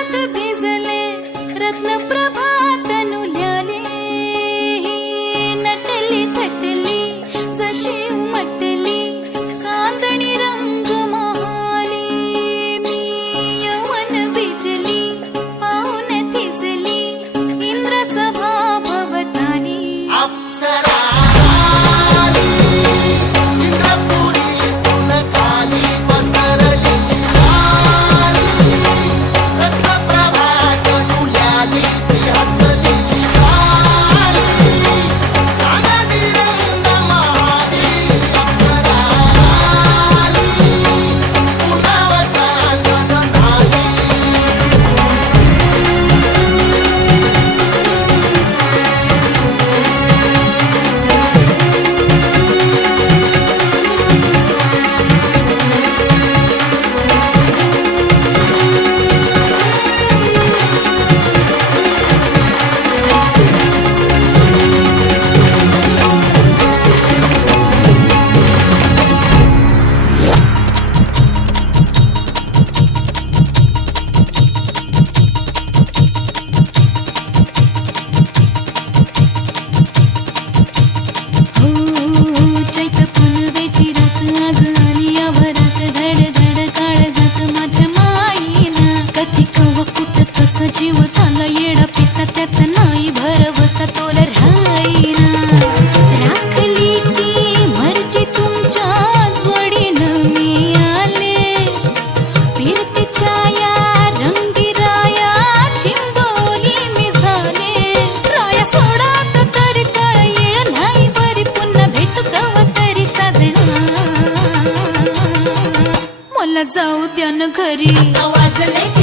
सोबत भिजले रत्नप्रभा तनुल्याले नटली थटली जशी उमटली चांदणी रंग महाली मी यवन बिजली पाहून थिजली इंद्र सभा भवतानी अप्सरा आली, इंद्रपुरी पुलकाली पसरली आली, रत्नप्रभा तनुल्याली ती हसली आली, चांदणी रंग महाली अप्सरा आली, पुनव चांदण आली. हो चैत फुलवेची रात आज आली या भरात धड धड काळजात माझ्या माईना कधी कवा कुठं कसं जीव झाला येडा पिसा त्याचा नाही भरवसा तोल राहीना राखली की मर्जी तुमच्याच वडीनं मी आले फिरतीच्या या रंगी राया चिंबोली मी झाले राया सोडात तरी काळ येळ नाही बरी पुन्हा भेटू कवा तरी साजना मला जाऊ द्या न घरी वाजले